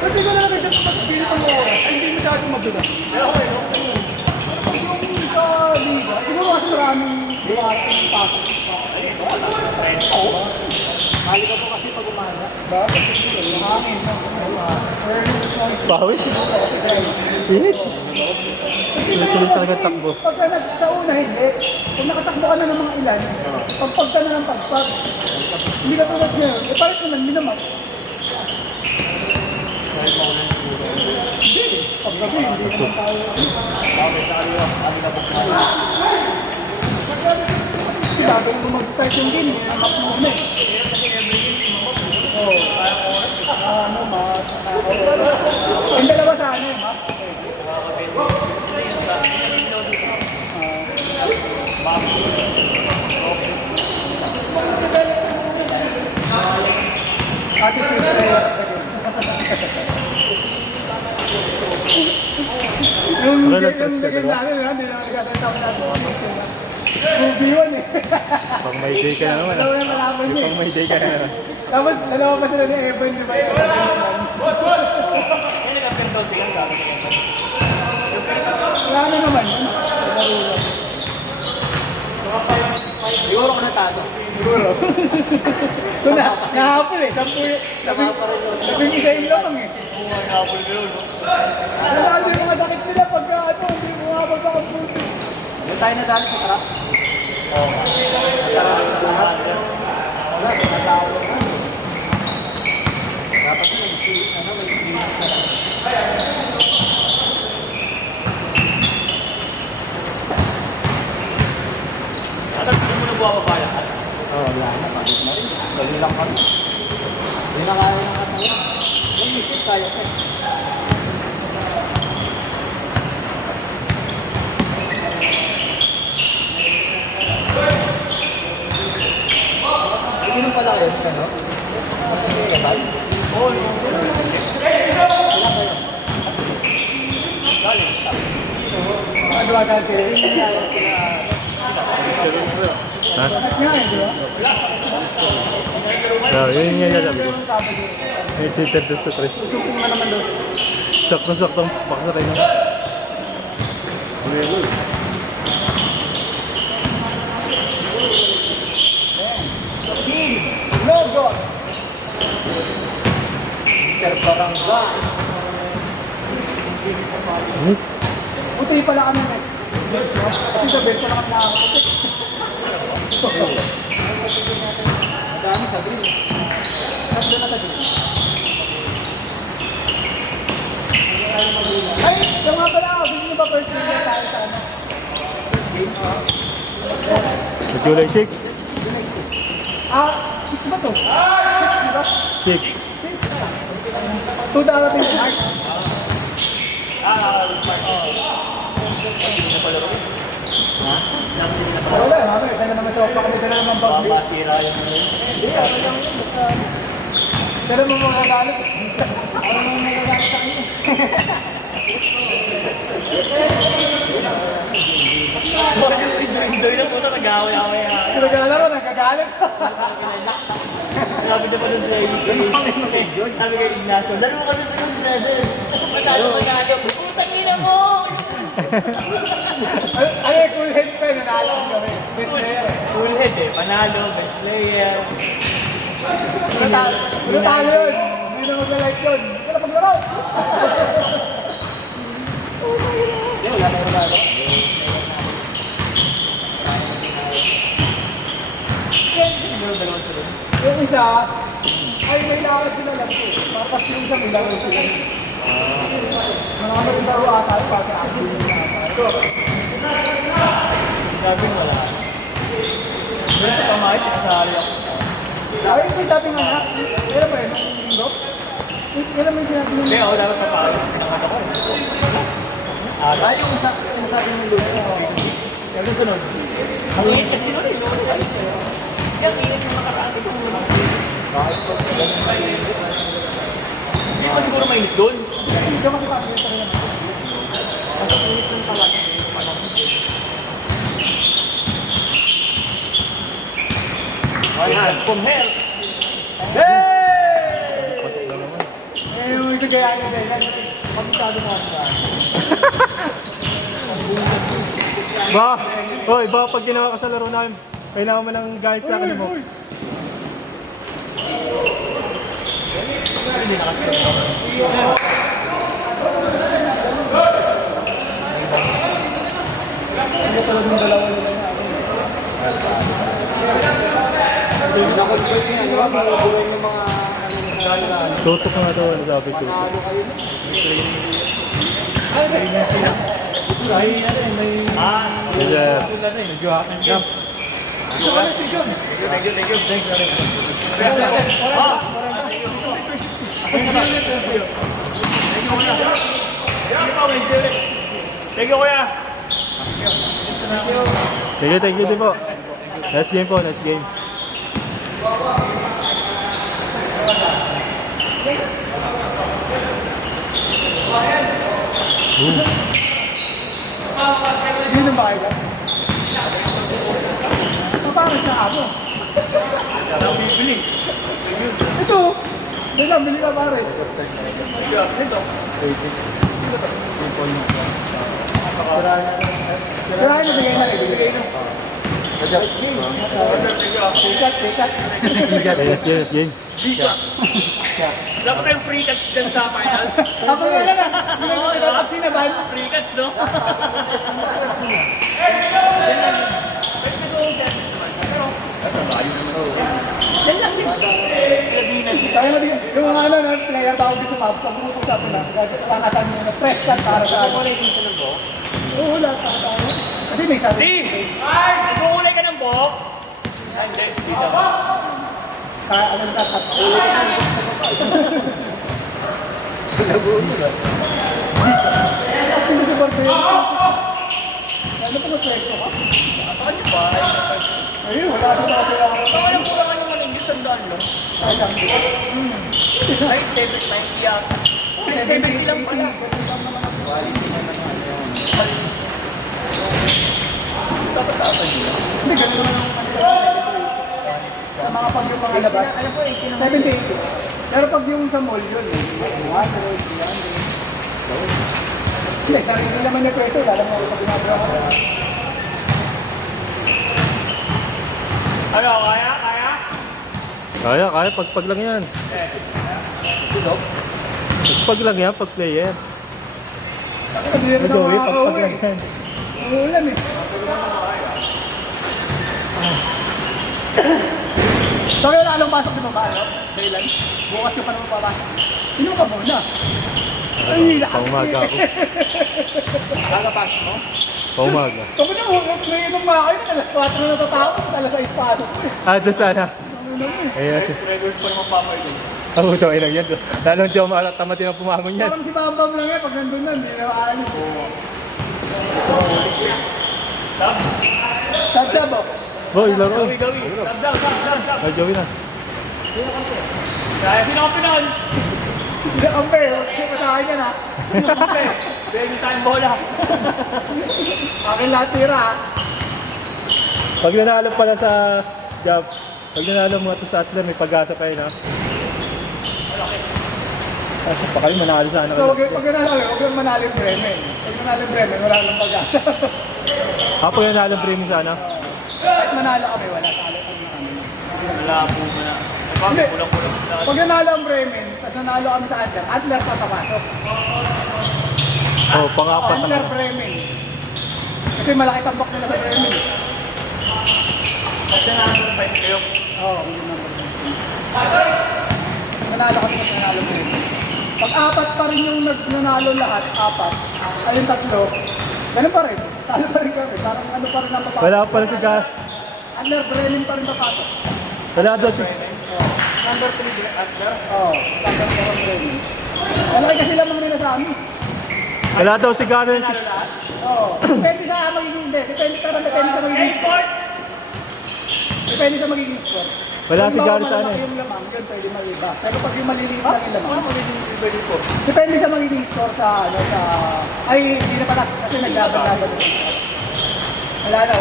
Kasi ko na nagdang kapag-spirit ang oras, ay hindi masyado madulas. Yung sa liga, siguro kasi maraming buwara ang pasok. Mali ka po kasi pag umaga. Ba? Hangin. Pawis. Init. Tuloy talaga takbo. Pagka sa una, hindi. Kung nakatakbo ka na ng mga ilan, pagpag ka na ng pagpag, hindi ka tulad ngayon. Eh, parang naman, minamat. Hindi. Paggabi, hindi naman tayo. Kasi bago mo mag-start yung game, minamat mo kami. Oo. Ano, mas. Ang dalawa sa ano, mas. Attitude prayer. Yung lagyan natin, hindi na nagkakatawa natin. Bubiwan eh. Pang may day ka na naman. Dalawa yung malaman niya. Pang may day ka na naman. Tapos, dalawa pa sila ni Evan, di ba? Wala na naman. Siguro ko natalo. Siguro. So na, nahapon eh. Sabing isa yung lamang eh. Nahapon ko yun. Wala yung mga sakit nila pagka ano, hindi mo nga magkakaputi. Doon tayo nadali sa truck. Dapat na hindi mo na buha pa pala. Oo, wala na. Pagod na rin. Dali lang kami. Hindi na kaya ng kataya. Yung isip kaya ko. Hindi nung pala kayo, ano? Kapal? Oo, yung Ano ba dahil sila? Ha? Sakit nga eh, di ba? Oo, yun yung sabi ko. May Twitter doon sa Chris. Susupin mo naman doon. Saktong-saktong. Bakit tayo naman? Team, logo. Terbarangga. Puti pala kami next. Kasi the best pala kami nakakaputi. Madami sa green. Tatlo na tayo. Ay, siya nga pala ako. Gusto nyo ba first game na tayo sa ano? Nag-July 6. Ah, 6 ba to? 6, di ba? 6. 2 darating sa March. Wala, mami. Sana naman sa opa kami. Sana naman bag. Masira yung mga yun. Sana naman magagalit. Ano naman magagalit sa akin? Enjoy na po na nag-away-away. Naglalaro, nagagalit. Sabi na pa doon sa George. Sabi kay Ignacio, dalawa kami sa yung brother. Matalo. Putang ina mo! Ano yung cool head pa, nanalo kami. Best player eh. Full head eh. Panalo, best player. Ano tayo yun? Hindi na mag-like yun. Wala paglaro. Wala na wala. Yung isa, ay may lakad sila lang po. Tapos yung isa, may lakad sila. Mga magbaro ata, para akin yung ata. Sabi wala. Doon sa kamay, sinasali ako. Ay, may sabi nga na, kailan ba yun? Linggo? Kailan may sinabi Hindi, nyo? ako dapat papalas. Pinangat ako. Ay, yung sinasabi ng luto sa Pilipinas. Yung susunod. Ang init kasi nun eh. Yung init yung nakaraan ito. Hindi pa siguro mainit doon. Hindi ka makipagin sa kanya. Ang init yung talag. One hand from here. Hey! kaya niya ganyan. Pagkado na siya. Ba, hoy, ba pag ginawa ka sa laro namin, kailangan mo ng guide sa akin mo. Ano talagang dalawa nila na ako. Nakontrol niya, di ba? Mabuhay ng mga Tutok nga daw, ano sabi ko. ano kayo. Yeah. Thank you, kuya. Thank you din po. Next game po, next game. Hindi na ba ka? Paano siya ako? Ito! Bilang, bili ka pares. Sirahin na bigay na ibigay na. Sikat. Next game. Dapat kayong free cuts dyan sa finals. Ako nga na. Hindi ko sinabahan. Free cuts, no? Kaya mo din, yung mga ano, player ba ako gusto map, pag pumupag-usapan na, pangatan mo na press cut para sa ako. Oo, lahat para sa ako. Kasi may sabi. Di! Ay! Nag-uulay ka ng buhok? Ay, hindi. Di na. Kaya ano na cut. Hindi ko ba ito? Ano pa na-press ko ka? Ano ba? Ayun, wala ko na kaya. Kaya po lang yung maling yung sandaan, no? Ay, lang. Ay, 790 yata. 770 lang pala. Hindi, ganun naman ang kanila. Sa mga pag yung mga labas, 70. Pero pag yung sa mall yun, 100, 300. Hindi, sarili naman yung pwesto, lalo mo sa ginagawa ko. Ano, kaya? Kaya? Kaya, pagpag lang yan. Pagpag lang yan, pag player. Hindi rin Ito, ako pagpag makakauwi. lang yan. Uulan eh. So, wala anong pasok sa baba, no? Daylan. Bukas ka pa naman papasok. Sino ka muna? Ay, Paumaga ako. nakakapasok mo? Paumaga. Kung na, huwag na yun ng mga kayo, alas 4 na natatapos, alas 6 pasok. Doon sana. Ayan. Regulars pa naman pamoy din. Ang uto ay lang yan. Lalong di ako makatamatin ang pumangon yan. Parang si Bambam lang yan, pag nandun na, hindi na maalis. Sab-sab, oh. Boy, laro. Gawi. Sab. Ay, gawin na. Kaya sino ka pinon? Hindi ang peo, hindi pa sa akin yan, ha? Pwede tayong bola. Akin lahat tira, ha? Pag nanalo pala sa job, pag nanalo mo ito sa Atler, may pag-asa pa yun, ha? Kasi pa kayo manalo sana. So, pag nanalo, huwag yung manalo yung Bremen. Pag nanalo yung Bremen, wala nang pag-asa. Pag nanalo Bremen sana. Kahit manalo kami, wala talo kami na kami. Wala po mo na. Bakit kulang-kulang na? Pag nanalo ang Bremen, tapos nanalo kami sa Adler, Adler pa papasok. Oh, pang-apat na. Adler Bremen. Kasi malaki tambak nila sa Bremen. Kasi na-fight kayo. Oo, hindi naman. Nanalo kami sa nanalo Bremen. Pag apat pa rin yung nanalo lahat, apat, ayun tatlo, ganun pa rin. Talo pa rin kami. Parang ano pa rin ang papasok. Wala pala si Gas. Adler Bremen pa rin papasok. Wala daw si... Number 3, Adler. Oo, number 4 Bremen. Malaki kasi lamang nila sa amin. Wala daw si Gas. Oo. Depende sa magiging hindi. Depende sa magiging score. Sport! Depende sa magiging score. Wala si Kung Gary sa ano malaki eh. yung lamang, yun pwede maliba. Pero pag yung maliliit lang yung lamang, Ano magiging iba dito? depende sa magiging score sa ano sa ay hindi na pala kasi naglaban-laban. Wala na.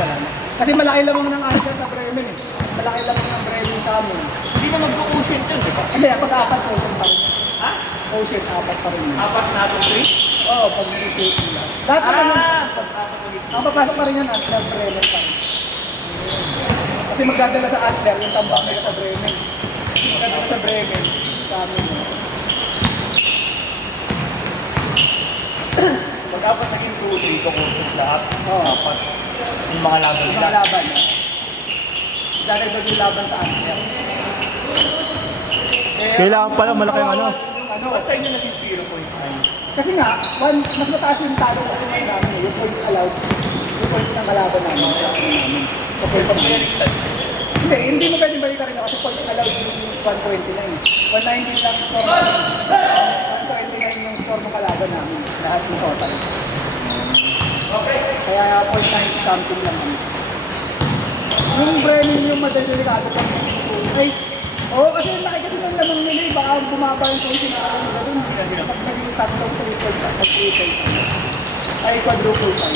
Kasi malaki lamang ng answer sa Bremen eh. Malaki lamang ng Bremen sa amin. Hindi na mag-ocean dyan, di ba? Hindi, pag-apat ko pa rin. Ha? Ocean, apat pa rin yun. Apat na itong 3? Oo, pag nilipit nila. Lahat pa rin. Pag-apat ulit. Ang papasok pa rin yan, Atler, Bremen pa rin. Kasi magdadala sa Atler, yung tambak nila sa Bremen. Magdadala sa Bremen, sa amin. Pag-apat naging 2-3, kukusok lahat. Oo. Apat. Yung mga laban Yung nila. mga laban. Dadagdag yung laban sa Atler. Kailangan pala malaki ang ano. Ano? Ba't tayo na naging 0.9? Kasi nga, mas mataas yung talo ko namin, yung points allowed, yung points ng kalaban namin, yung namin. Okay, pag hindi mo pwedeng balikan rin kasi points allowed yung 129. 119 lang score namin. 129 yung score ng kalaban namin, lahat ng total. Kaya 0.90 something lang namin. Yung Bremen yung madadelikado pang ay, oo, kasi yung laki kasi ng lamang nila eh, baka bumaba yung points na ako nila dun. Pag naging tatlong triple pa, triple ay quadruple pa.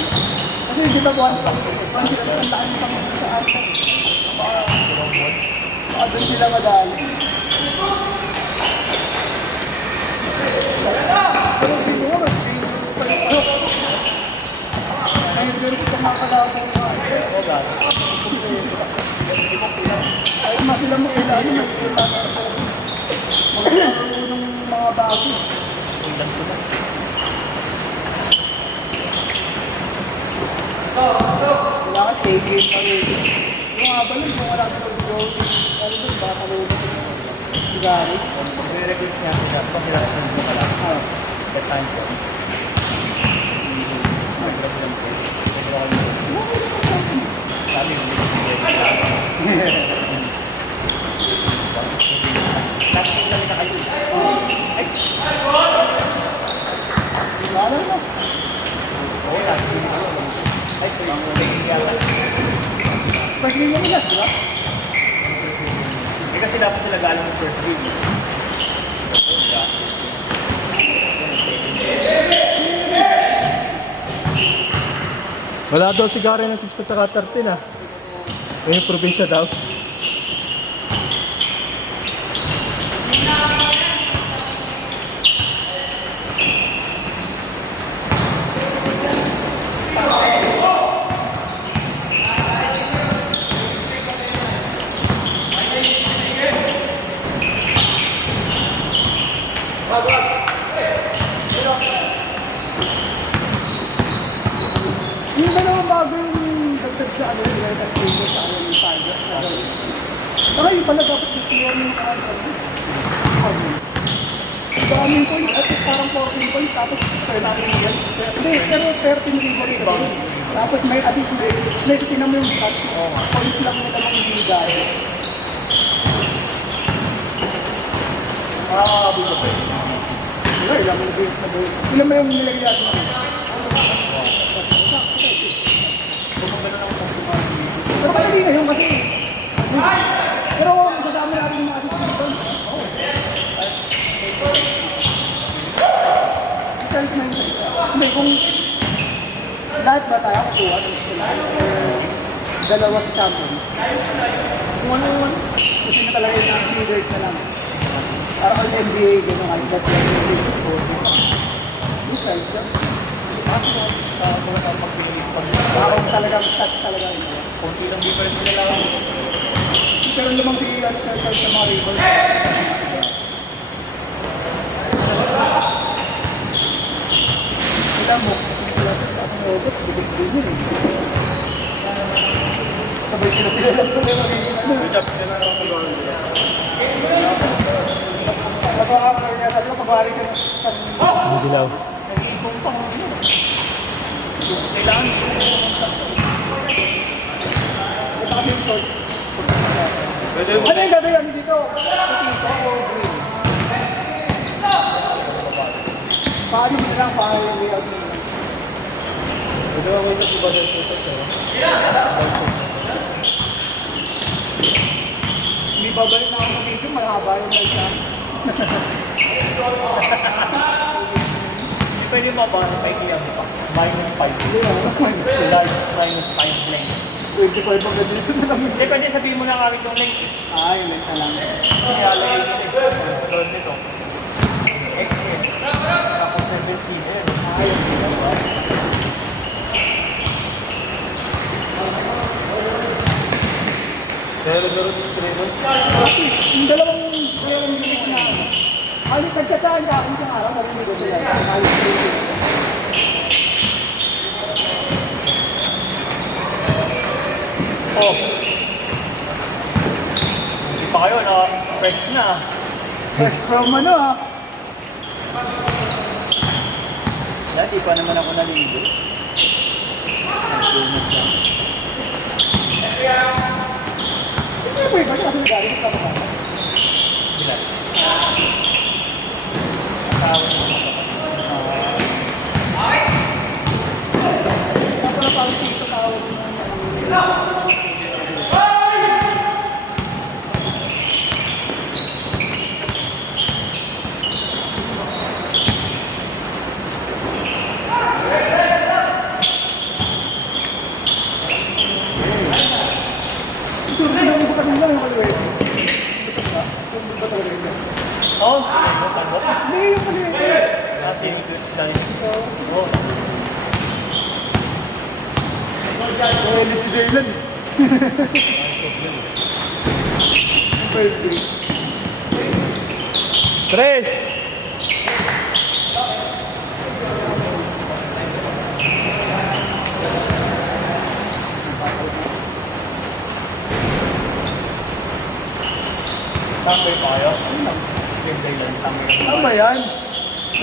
Kasi di ba buwan pa, buwan sila ng taan pang sa atin. Baka dun sila madali. Pero dito nga, mas dangerous pa yung ano. Dangerous pa makakalaban yung ay, mas sila mo kailangan, mas kailangan ng mga bago. Kailangan take game pa rin. Yung nga ba yun, kung wala sa goal, ano doon, baka kalunod yung sigari. Re-recruit niya sila. Pag sila mo ka lang. That time ko. Sabi ko, last week kami nakayo. Ay! Lalo na. Oo, last week. Ay, Pag-game nila, di ba? eh kasi dapat sila galing ng first game. Wala daw si Gary ng 6 at 13 ah. Yung probinsya daw. Yung dalawang bago yung dagdag sa ano yung Red Stadium sa ano yung Tiger. Saka yung pala dapat yung mga ano. Daming points at parang 14 points tapos natin yan. Hindi, pero 13 ribo rin kami. Tapos may at least may tinan mo yung stats mo. Points lang nila ng hindi gaya. Bulo ko. Wala, ilang mo yung na buhay. Ilan mo yung nilagyan mo? Pero kaya hindi na yun kasi. Pero kasama natin yung mga assist dito. Self na yun. Hindi, kung lahat ba tayo kukuha ng sila? Dalawa sa champion. Kung ano, kasi na talaga yung leaders na lang. Para kang NBA, gano'n ka. That's why yung leaders po. Yung size lang. Parang talagang stats talaga yun. Kunti lang difference nila lang. Pero lumang sige yan sa mga rivals. Sila mo, sila sa robot, sibig din yun eh. Sabay sila lang kung may magiging ano. Nag-a-after niya, sabi ko, pag-aari ka sa Hindi dilaw. nag-iipong pang ano. Kailangan. Ito kami yung short. Ano yung gagawin dito? Puti o green? Paano mo lang paano yung layout mo? Ito ako ito si Badal Soto. Hindi babalik na ako ng video, malahaba yung light na. Hindi pwede mabara pa ikiyang pa. -5. Large -5 length. 25 ang ganito na lang. Hindi pwede sabihin mo na kami itong length. Ah, yung light na lang. Kaya length ito. Tulad nito. Tapos 17 eh. Ayos din ba? Pero din training. Yung dalawang minute na ano. Ano, nagsasahan ka akong isang araw, marinig ko sila. Oh. Hindi pa kayo na fresh na. Fresh from ano ah. Dati pa naman ako naligo. Nagsunod lang. Hindi mo iba kasi nagaling ka ba? Bilas. Asawa ng mga Kapag parang dito tawag mo. Oh, ano? Hindi yung kanina. Kasi dahil oh. Ulit si Jaylan. Tres! Tambay tayo. May dahilan tambay. Ano ba yan?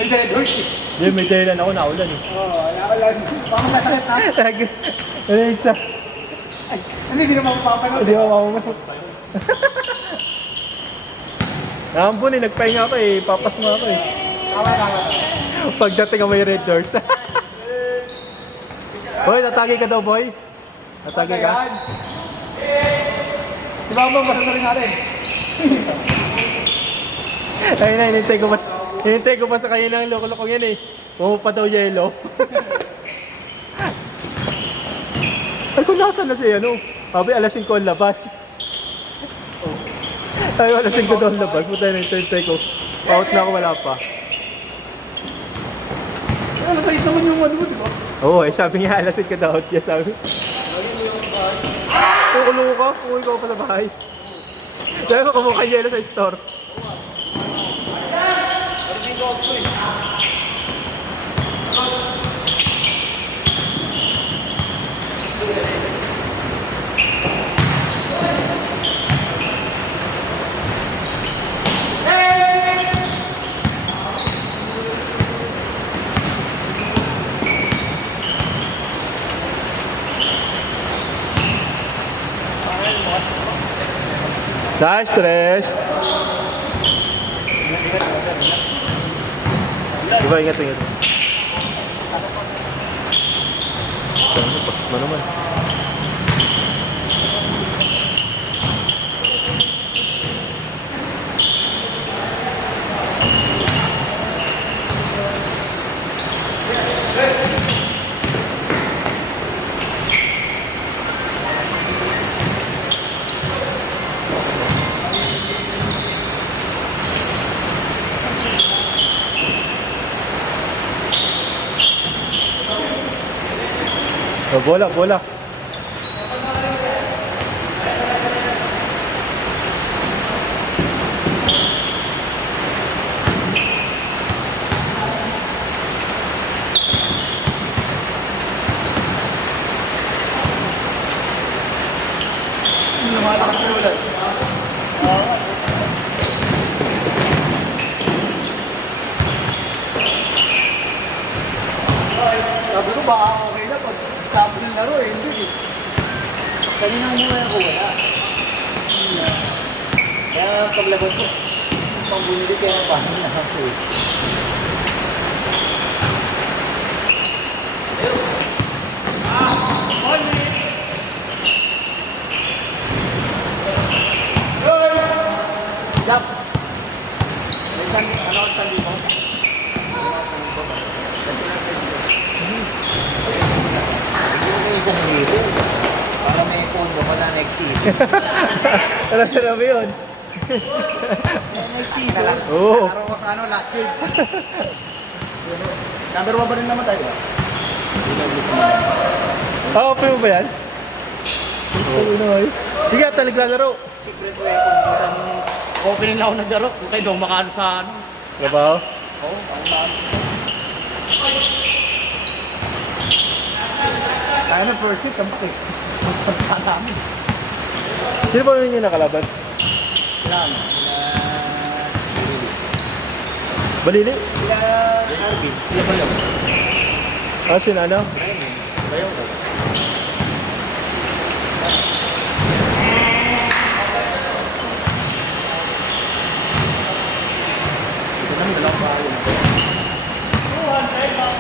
May dead horse eh. Hindi, may dahilan ako naulan eh. Oo, wala ka lang. Baka masakit ha? Ano isa? Ay, hindi naman mapapanood. Hindi ako makuha. Nakambun eh, nagpahinga ako eh. Papas mo ako eh. Tama. Pagdating ako may red doors. Hoy, natagi ka daw boy. Natagi ka? Ayan. Si Mama, masasarin natin. Ayun na, hinintay ko pa sa kanya ng loko-lokong yan eh. Pumupa daw yelo. Ay, kung nasa na siya, ano? Sabi, alasin ko ang labas. Ay, alasin ko daw ang labas. Puta na, hintay ko. Out na ako, wala pa. Ano, nasa isa mo yung ano mo, di ba? Oo, eh, sabi niya, alasin ka daw. Yes, sabi. Kukulong ko, uwi ko pa sa bahay. Dahil ko kumukha yelo sa store. Nice, Tres. Diba, ingat. Pasok na naman. Oh, bola. Lumalakas na ulan. Sabi ko baka okay na pag sabi ng laro eh, hindi eh. Kanina muna ako wala. Kaya paglabas ko, pambunili kaya paano na ako eh. Japs, Ano ang sandi mo? Hindi mo isang libo. Para may pondo ka na next season. Ano yun? Oo. Araw ko sa ano, last week. Number 1 pa rin naman tayo. Open mo ba yan? Oo na eh. Sige, at naglalaro. Secret weapon. Isang opening lang ako naglaro. Kung kayo daw makano sa ano. Trabaho? Oo, ang kaya na first hit, tampak eh. Ang namin. Sino ba yun yung nakalaban? Kailangan. Balili? Sila ba yun? Ah, si Nana? Bayaw ko. Ito naman, dalawang bahay na.